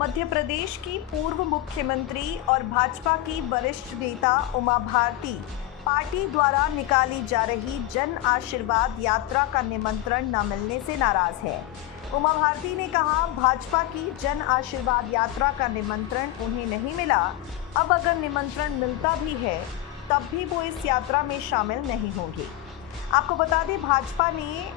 मध्य प्रदेश की पूर्व मुख्यमंत्री और भाजपा की वरिष्ठ नेता उमा भारती पार्टी द्वारा निकाली जा रही जन आशीर्वाद यात्रा का निमंत्रण न मिलने से नाराज है। उमा भारती ने कहा, भाजपा की जन आशीर्वाद यात्रा का निमंत्रण उन्हें नहीं मिला। अब अगर निमंत्रण मिलता भी है तब भी वो इस यात्रा में शामिल नहीं होंगे। आपको बता दें, भाजपा ने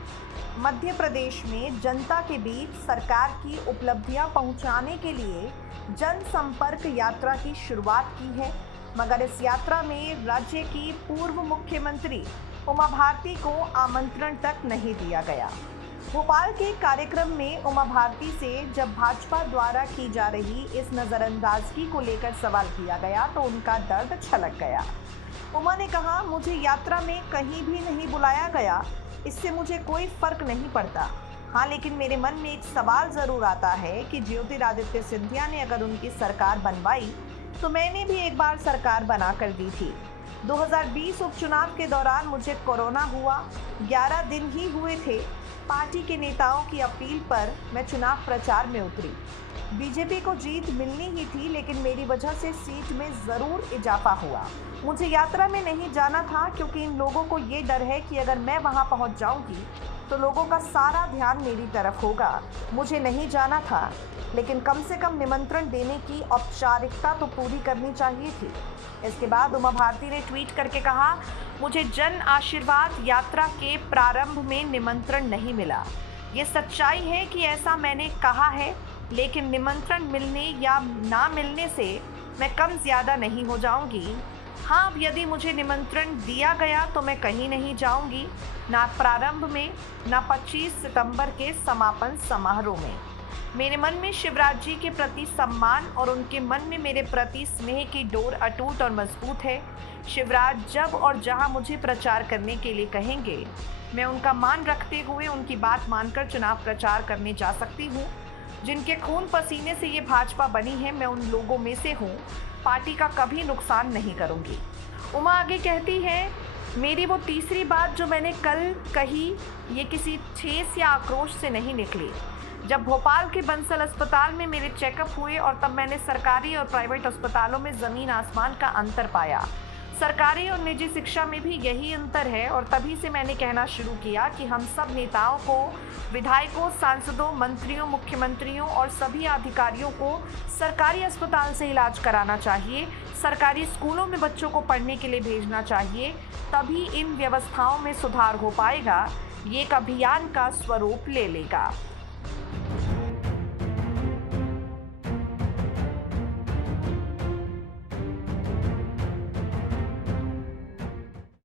मध्य प्रदेश में जनता के बीच सरकार की उपलब्धियां पहुंचाने के लिए जनसंपर्क यात्रा की शुरुआत की है, मगर इस यात्रा में राज्य की पूर्व मुख्यमंत्री उमा भारती को आमंत्रण तक नहीं दिया गया। भोपाल के कार्यक्रम में उमा भारती से जब भाजपा द्वारा की जा रही इस नज़रअंदाजगी को लेकर सवाल किया गया तो उनका दर्द छलक गया। उमा ने कहा, मुझे यात्रा में कहीं भी नहीं बुलाया गया, इससे मुझे कोई फर्क नहीं पड़ता। हाँ, लेकिन मेरे मन में एक सवाल ज़रूर आता है कि ज्योतिरादित्य सिंधिया ने अगर उनकी सरकार बनवाई तो मैंने भी एक बार सरकार बना कर दी थी। 2020 उपचुनाव के दौरान मुझे कोरोना हुआ, 11 दिन ही हुए थे। पार्टी के नेताओं की अपील पर मैं चुनाव प्रचार में उतरी। बीजेपी को जीत मिलनी ही थी, लेकिन मेरी वजह से सीट में ज़रूर इजाफा हुआ। मुझे यात्रा में नहीं जाना था क्योंकि इन लोगों को ये डर है कि अगर मैं वहां पहुंच जाऊंगी तो लोगों का सारा ध्यान मेरी तरफ होगा। मुझे नहीं जाना था, लेकिन कम से कम निमंत्रण देने की औपचारिकता तो पूरी करनी चाहिए थी। इसके बाद उमा भारती ने ट्वीट करके कहा, मुझे जन आशीर्वाद यात्रा के प्रारंभ में निमंत्रण नहीं मिला। ये सच्चाई है कि ऐसा मैंने कहा है, लेकिन निमंत्रण मिलने या ना मिलने से मैं कम ज़्यादा नहीं हो जाऊंगी। हाँ, अब यदि मुझे निमंत्रण दिया गया तो मैं कहीं नहीं जाऊंगी, ना प्रारंभ में, ना 25 सितंबर के समापन समारोह में। मेरे मन में शिवराज जी के प्रति सम्मान और उनके मन में मेरे प्रति स्नेह की डोर अटूट और मजबूत है। शिवराज जब और जहां मुझे प्रचार करने के लिए कहेंगे, मैं उनका मान रखते हुए उनकी बात मानकर चुनाव प्रचार करने जा सकती हूँ। जिनके खून पसीने से ये भाजपा बनी है, मैं उन लोगों में से हूँ। पार्टी का कभी नुकसान नहीं करूँगी। उमा आगे कहती है, मेरी वो तीसरी बात जो मैंने कल कही, ये किसी ठेस या आक्रोश से नहीं निकली। जब भोपाल के बंसल अस्पताल में मेरे चेकअप हुए और तब मैंने सरकारी और प्राइवेट अस्पतालों में ज़मीन आसमान का अंतर पाया। सरकारी और निजी शिक्षा में भी यही अंतर है और तभी से मैंने कहना शुरू किया कि हम सब नेताओं को, विधायकों, सांसदों, मंत्रियों, मुख्यमंत्रियों और सभी अधिकारियों को सरकारी अस्पताल से इलाज कराना चाहिए। सरकारी स्कूलों में बच्चों को पढ़ने के लिए भेजना चाहिए, तभी इन व्यवस्थाओं में सुधार हो पाएगा। ये एक अभियान का स्वरूप ले लेगा।